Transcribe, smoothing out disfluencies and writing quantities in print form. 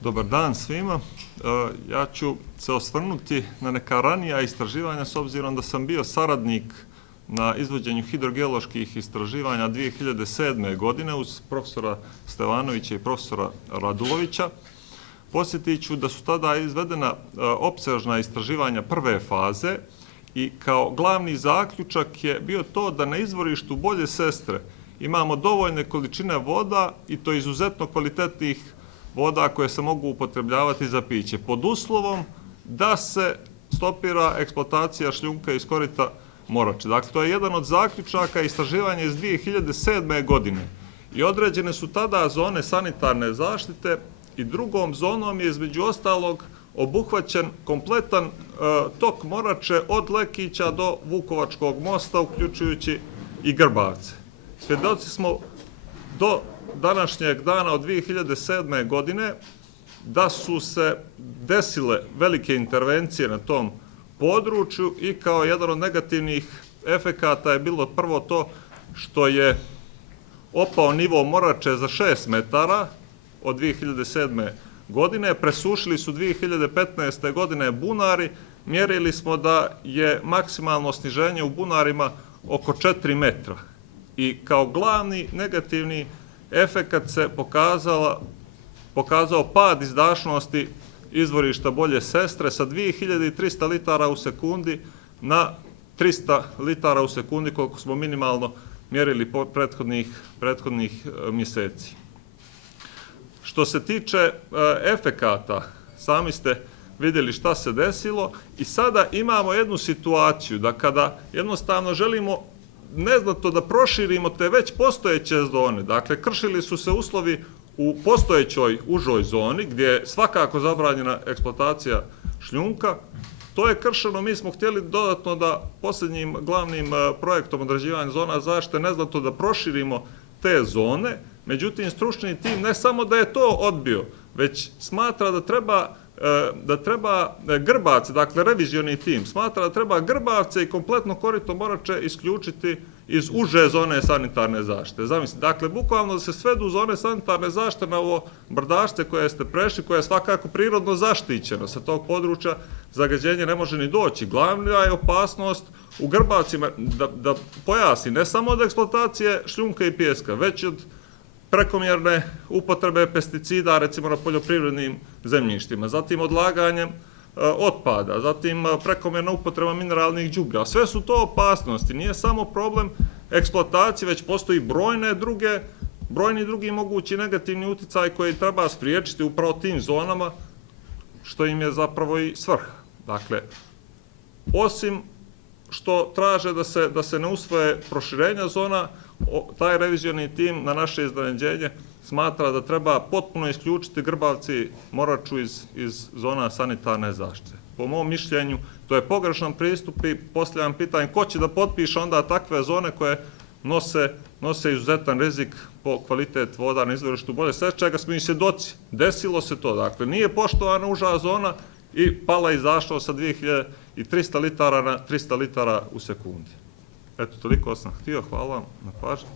Dobar dan svima. Ja ću se osvrnuti na neka ranija istraživanja s obzirom da sam bio saradnik na izvođenju hidrogeoloških istraživanja 2007. godine uz profesora Stevanovića i profesora Radulovića. Podsjetit ću da su tada izvedena opsežna istraživanja prve faze i kao glavni zaključak je bio to da na izvorištu Bolje Sestre imamo dovoljne količine voda i to izuzetno kvalitetnih voda koje se mogu upotrebljavati za piće, pod uslovom da se stopira eksploatacija šljunka iz korita Morače. Dakle, to je jedan od zaključaka istraživanja iz 2007. godine i određene su tada zone sanitarne zaštite i drugom zonom je između ostalog obuhvaćen kompletan tok Morače od Lekića do Vukovačkog mosta, uključujući i Grbavce. Svjedoci smo do današnjeg dana od 2007. godine da su se desile velike intervencije na tom području i kao jedan od negativnih efekata je bilo prvo to što je opao nivo Morače za 6 metara od 2007. godine. Presušili su 2015. godine bunari. Mjerili smo da je maksimalno sniženje u bunarima oko 4 metra. I kao glavni negativni efekat se pokazao pad izdašnosti izvorišta Bolje Sestre sa 2300 litara u sekundi na 300 litara u sekundi koliko smo minimalno mjerili prethodnih mjeseci. Što se tiče efekata, sami ste vidjeli šta se desilo i sada imamo jednu situaciju da kada jednostavno želimo neznatno da proširimo te već postojeće zone. Dakle, kršili su se uslovi u postojećoj užoj zoni, gdje je svakako zabranjena eksploatacija šljunka. To je kršeno, mi smo htjeli dodatno da posljednjim glavnim projektom određivanja zona zaštite neznatno da proširimo te zone, međutim, stručni tim ne samo da je to odbio, već smatra da treba Grbavce, dakle revizioni tim, smatra da treba Grbavce i kompletno korito Morače isključiti iz uže zone sanitarne zaštite. Zamislite, dakle, bukvalno da se svedu zone sanitarne zaštite na ovo brdašce koje ste prešli, koje je svakako prirodno zaštićeno. Sa tog područja zagađenje ne može ni doći. Glavna je opasnost u Grbavcima, da pojasni, ne samo od eksploatacije šljunka i pijeska, već od prekomjerne upotrebe pesticida, recimo na poljoprivrednim zemljištima, zatim odlaganjem otpada, zatim prekomjerna upotreba mineralnih đubriva. Sve su to opasnosti. Nije samo problem eksploatacije, već postoji brojni drugi mogući negativni uticaj koji treba spriječiti upravo tim zonama, što im je zapravo i svrha. Dakle, osim što traže da se ne usvoje proširenja zona, taj revizioni tim na naše iznenađenje smatra da treba potpuno isključiti Grbavci Moraču iz zona sanitarne zaštite. Po mom mišljenju, to je pogrešan pristup i postavljam pitanje ko će da potpiše onda takve zone koje nose izuzetan rizik po kvalitet voda na izvorištu Bolje Sestre, čega smo i svjedoci. Desilo se to, dakle, nije poštovana uža zona i pala izašla sa 2300 litara na 300 litara u sekundi. Eto, toliko sam htio. Hvala vam na pažnji.